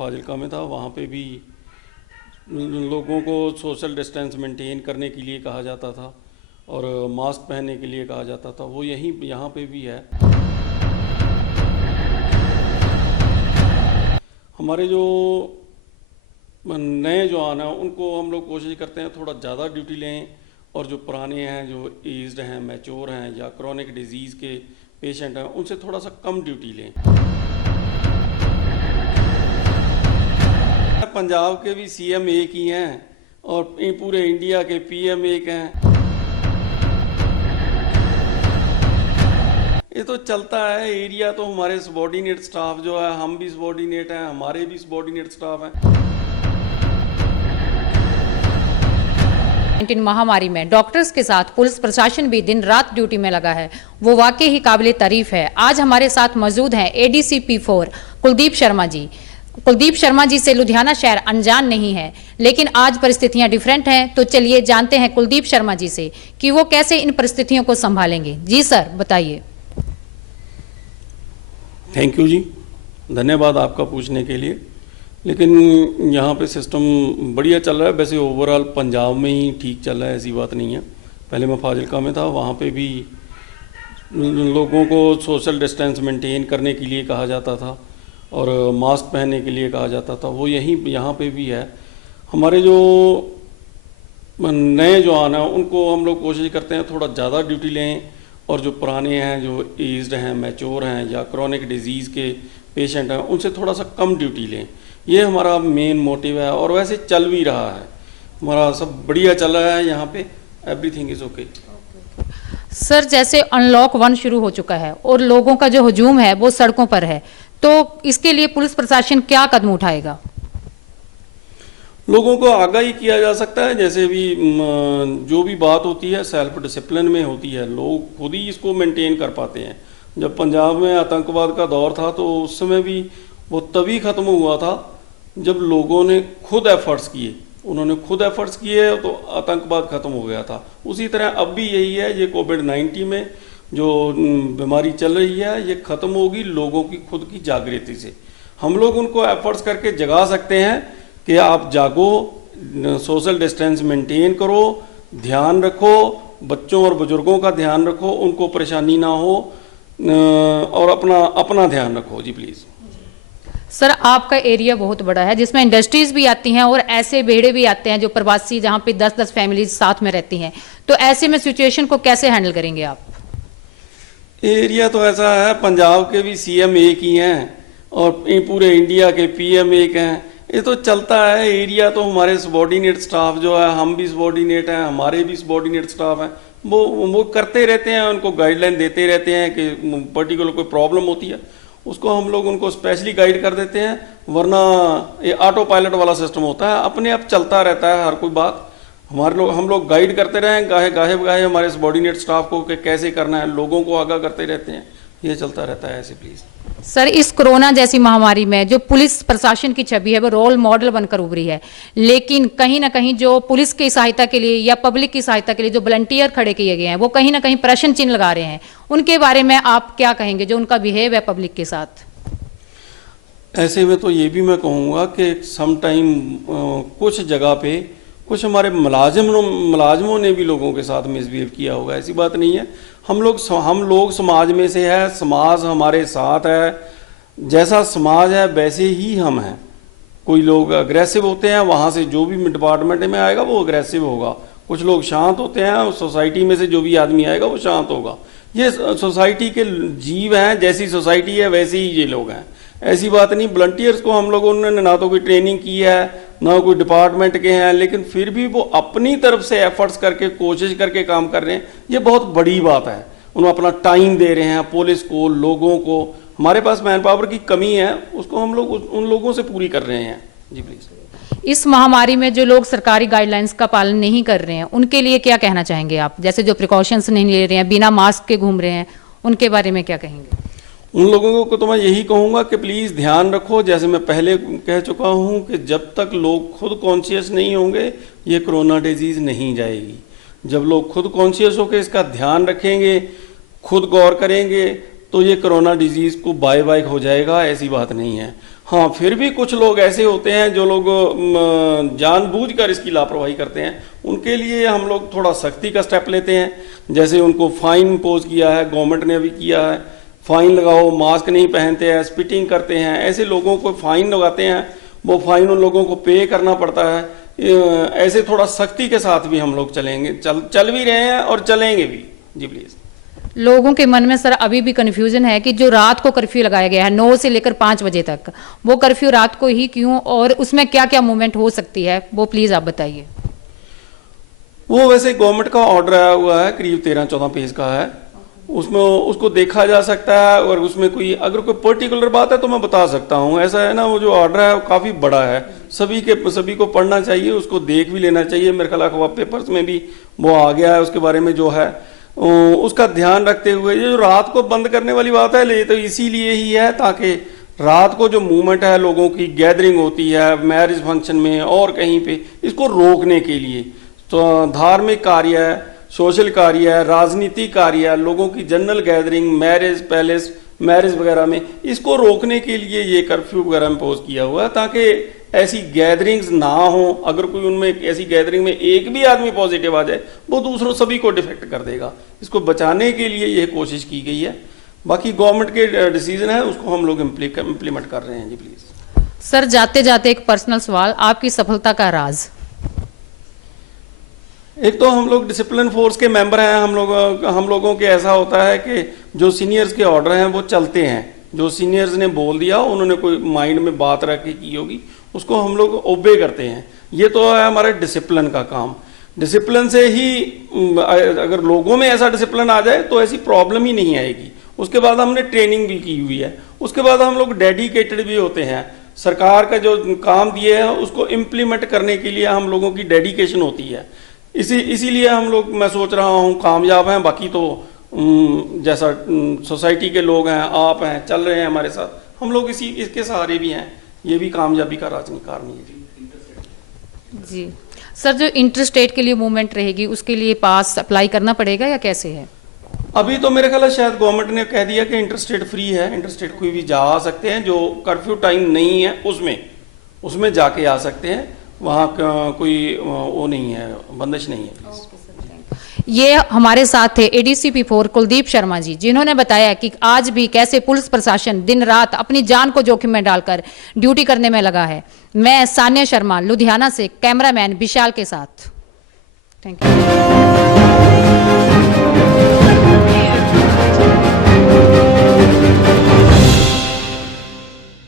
फाजिलका में था, वहाँ पे भी लोगों को सोशल डिस्टेंस मेंटेन करने के लिए कहा जाता था और मास्क पहनने के लिए कहा जाता था। वो यहाँ पे भी है। हमारे जो नए जवान हैं उनको हम लोग कोशिश करते हैं थोड़ा ज़्यादा ड्यूटी लें, और जो पुराने हैं, जो एज्ड हैं, मैच्योर हैं या क्रॉनिक डिजीज़ के पेशेंट हैं, उनसे थोड़ा सा कम ड्यूटी लें। पंजाब के भी सीएम एक ही हैं और पूरे इंडिया के पीएम एक हैं। ये तो चलता है। एरिया तो हमारे सबॉर्डिनेट स्टाफ जो है, हम भी सबॉर्डिनेट हैं, हमारे भी सबॉर्डिनेट स्टाफ हैं। कोविड-19 महामारी में डॉक्टर्स के साथ पुलिस प्रशासन भी दिन रात ड्यूटी में लगा है, वो वाकई ही काबिले तारीफ है। आज हमारे साथ मौजूद हैं एडीसीपी 4 कुलदीप शर्मा जी। कुलदीप शर्मा जी से लुधियाना शहर अनजान नहीं है, लेकिन आज परिस्थितियां डिफरेंट हैं। तो चलिए जानते हैं कुलदीप शर्मा जी से कि वो कैसे इन परिस्थितियों को संभालेंगे। जी सर, बताइए। थैंक यू जी, धन्यवाद आपका पूछने के लिए। लेकिन यहाँ पे सिस्टम बढ़िया चल रहा है। वैसे ओवरऑल पंजाब में ही ठीक चल रहा है, ऐसी बात नहीं है। पहले मैं फाजिलका में था, वहाँ पे भी लोगों को सोशल डिस्टेंस मेंटेन करने के लिए कहा जाता था और मास्क पहनने के लिए कहा जाता था। वो यहाँ पे भी है। हमारे जो नए जवान हैं उनको हम लोग कोशिश करते हैं थोड़ा ज़्यादा ड्यूटी लें, और जो पुराने हैं, जो एज्ड हैं, मैच्योर हैं या क्रॉनिक डिजीज़ के पेशेंट हैं, उनसे थोड़ा सा कम ड्यूटी लें। ये हमारा मेन मोटिव है और वैसे चल भी रहा है। हमारा सब बढ़िया चल रहा है यहाँ पे, एवरीथिंग इज़ ओके। सर, जैसे अनलॉक 1 शुरू हो चुका है और लोगों का जो हुजूम है वो सड़कों पर है, तो इसके लिए पुलिस प्रशासन क्या कदम उठाएगा? लोगों को आगाही किया जा सकता है। जैसे भी जो भी बात होती है सेल्फ डिसिप्लिन में होती है, लोग खुद ही इसको मेंटेन कर पाते हैं। जब पंजाब में आतंकवाद का दौर था तो उस समय भी वो तभी ख़त्म हुआ था जब लोगों ने खुद एफर्ट्स किए। उन्होंने खुद एफर्ट्स किए तो आतंकवाद ख़त्म हो गया था। उसी तरह अब भी यही है। ये कोविड-19 में जो बीमारी चल रही है ये ख़त्म होगी लोगों की खुद की जागृति से। हम लोग उनको एफर्ट्स करके जगा सकते हैं कि आप जागो, सोशल डिस्टेंस मेंटेन करो, ध्यान रखो, बच्चों और बुजुर्गों का ध्यान रखो, उनको परेशानी ना हो, और अपना ध्यान रखो जी प्लीज़। सर, आपका एरिया बहुत बड़ा है जिसमें इंडस्ट्रीज भी आती हैं और ऐसे बेड़े भी आते हैं जो प्रवासी, जहाँ पे 10-10 फैमिलीज साथ में रहती हैं, तो ऐसे में सिचुएशन को कैसे हैंडल करेंगे आप? एरिया तो ऐसा है, पंजाब के भी सीएम एक ही हैं और पूरे इंडिया के पीएम एक हैं। ये तो चलता है। एरिया तो हमारे सबॉर्डिनेट स्टाफ जो है, हम भी सबॉर्डिनेट हैं, हमारे भी सबॉर्डिनेट स्टाफ हैं, वो करते रहते हैं, उनको गाइडलाइन देते रहते हैं कि पर्टिकुलर कोई प्रॉब्लम होती है उसको हम लोग उनको स्पेशली गाइड कर देते हैं। वरना ये ऑटो पायलट वाला सिस्टम होता है, अपने आप चलता रहता है हर कोई बात। हम लोग गाइड करते रहें गाहे हमारे सबॉर्डिनेट स्टाफ को कि कैसे करना है, लोगों को आगाह करते रहते हैं। ये चलता रहता है ऐसे प्लीज़। सर, इस कोरोना जैसी महामारी में जो पुलिस प्रशासन की छवि है वो रोल मॉडल बनकर उभरी है, लेकिन कहीं ना कहीं जो पुलिस की सहायता के लिए या पब्लिक की सहायता के लिए जो वॉलंटियर खड़े किए गए हैं वो कहीं ना कहीं प्रश्न चिन्ह लगा रहे हैं। उनके बारे में आप क्या कहेंगे, जो उनका बिहेव है पब्लिक के साथ? ऐसे में तो ये भी मैं कहूँगा कि सम टाइम कुछ जगह पे कुछ हमारे मुलाजिमों ने भी लोगों के साथ मिसबिहेव किया होगा। ऐसी बात नहीं है। हम लोग समाज में से है, समाज हमारे साथ है। जैसा समाज है वैसे ही हम हैं। कोई लोग अग्रेसिव होते हैं, वहाँ से जो भी डिपार्टमेंट में आएगा वो अग्रेसिव होगा। कुछ लोग शांत होते हैं, सोसाइटी में से जो भी आदमी आएगा वो शांत होगा। ये सोसाइटी के जीव हैं, जैसी सोसाइटी है वैसे ही ये लोग हैं। ऐसी बात नहीं। वॉलंटियर्स को हम लोगों ने ना तो कोई ट्रेनिंग की है ना कोई डिपार्टमेंट के हैं, लेकिन फिर भी वो अपनी तरफ से एफर्ट्स करके कोशिश करके काम कर रहे हैं। ये बहुत बड़ी बात है। उन्होंने अपना टाइम दे रहे हैं पुलिस को, लोगों को। हमारे पास मैन पावर की कमी है, उसको हम लोग उन लोगों से पूरी कर रहे हैं जी प्लीज़। इस महामारी में जो लोग सरकारी गाइडलाइंस का पालन नहीं कर रहे हैं उनके लिए क्या कहना चाहेंगे आप? जैसे जो प्रिकॉशंस नहीं ले रहे हैं, बिना मास्क के घूम रहे हैं, उनके बारे में क्या कहेंगे? उन लोगों को तो मैं यही कहूँगा कि प्लीज़ ध्यान रखो। जैसे मैं पहले कह चुका हूँ कि जब तक लोग खुद कॉन्शियस नहीं होंगे ये कोरोना डिजीज़ नहीं जाएगी। जब लोग खुद कॉन्शियस होकर इसका ध्यान रखेंगे, खुद गौर करेंगे, तो ये कोरोना डिजीज़ को बाय बाय हो जाएगा, ऐसी बात नहीं है। हाँ, फिर भी कुछ लोग ऐसे होते हैं जो लोग जानबूझकर इसकी लापरवाही करते हैं, उनके लिए हम लोग थोड़ा सख्ती का स्टेप लेते हैं। जैसे उनको फाइन इम्पोज किया है, गवर्नमेंट ने अभी किया है, फाइन लगाओ, मास्क नहीं पहनते हैं, स्पिटिंग करते हैं, ऐसे लोगों को फाइन लगाते हैं, वो फाइन उन लोगों को पे करना पड़ता है। ऐसे थोड़ा सख्ती के साथ भी हम लोग चलेंगे, चल भी रहे हैं और चलेंगे भी। जी प्लीज़। लोगों के मन में सर अभी भी कंफ्यूजन है कि जो रात को कर्फ्यू लगाया गया है 9 से लेकर 5 बजे तक, वो कर्फ्यू रात को ही क्यों और उसमें क्या क्या मूवमेंट हो सकती है, वो प्लीज आप बताइए। वो वैसे गवर्नमेंट का ऑर्डर आया हुआ है, करीब 13-14 पेज का है, उसमें उसको देखा जा सकता है। और उसमें कोई अगर कोई पर्टिकुलर बात है तो मैं बता सकता हूँ। ऐसा है ना, वो जो ऑर्डर है वो काफ़ी बड़ा है, सभी को पढ़ना चाहिए, उसको देख भी लेना चाहिए। मेरे ख्याल अखबार पेपर्स में भी वो आ गया है, उसके बारे में जो है उसका ध्यान रखते हुए। ये जो रात को बंद करने वाली बात है, ये तो इसीलिए ही है ताकि रात को जो मूवमेंट है, लोगों की गैदरिंग होती है मैरिज फंक्शन में और कहीं पे, इसको रोकने के लिए। तो धार्मिक कार्य है, सोशल कार्य है, राजनीतिक कार्य है, लोगों की general gathering, marriage palace, marriage वगैरह में, इसको रोकने के लिए ये कर्फ्यू वगैरह इम्पोज किया हुआ है ताकि ऐसी गैदरिंग्स ना हो। अगर कोई उनमें ऐसी गैदरिंग में एक भी आदमी पॉजिटिव आ जाए, वो दूसरों सभी को डिफेक्ट कर देगा। इसको बचाने के लिए यह कोशिश की गई है। बाकी गवर्नमेंट के डिसीजन है, उसको हम लोग इम्प्लीमेंट कर रहे हैं। जी प्लीज। सर जाते जाते एक पर्सनल सवाल, आपकी सफलता का राज? एक तो हम लोग डिसिप्लिन फोर्स के मेंबर हैं। हम लोगों के ऐसा होता है कि जो सीनियर्स के ऑर्डर हैं वो चलते हैं। जो सीनियर्स ने बोल दिया, उन्होंने कोई माइंड में बात रख के की होगी, उसको हम लोग ओबे करते हैं। ये तो है हमारे डिसिप्लिन का काम। डिसिप्लिन से ही अगर लोगों में ऐसा डिसिप्लिन आ जाए तो ऐसी प्रॉब्लम ही नहीं आएगी। उसके बाद हमने ट्रेनिंग भी की हुई है, उसके बाद हम लोग डेडिकेटेड भी होते हैं। सरकार का जो काम दिए है उसको इम्प्लीमेंट करने के लिए हम लोगों की डेडिकेशन होती है। इसीलिए हम लोग, मैं सोच रहा हूँ, कामयाब हैं। बाकी तो जैसा सोसाइटी के लोग हैं, आप हैं, चल रहे हैं हमारे साथ, हम लोग इसके सहारे भी हैं। ये भी कामयाबी का कारण है। जी सर, जो इंटर स्टेट के लिए मूवमेंट रहेगी उसके लिए पास अप्लाई करना पड़ेगा या कैसे है? अभी तो मेरे ख्याल शायद गवर्नमेंट ने कह दिया कि इंटर स्टेट फ्री है, इंटर स्टेट कोई भी जा सकते हैं। जो कर्फ्यू टाइम नहीं है उसमें जाके आ सकते हैं। वहाँ कोई वो नहीं है, बंदिश नहीं है। ये हमारे साथ थे एडीसीपी 4 कुलदीप शर्मा जी, जिन्होंने बताया कि आज भी कैसे पुलिस प्रशासन दिन रात अपनी जान को जोखिम में डालकर ड्यूटी करने में लगा है। मैं सान्या शर्मा लुधियाना से कैमरामैन विशाल के साथ। Thank you.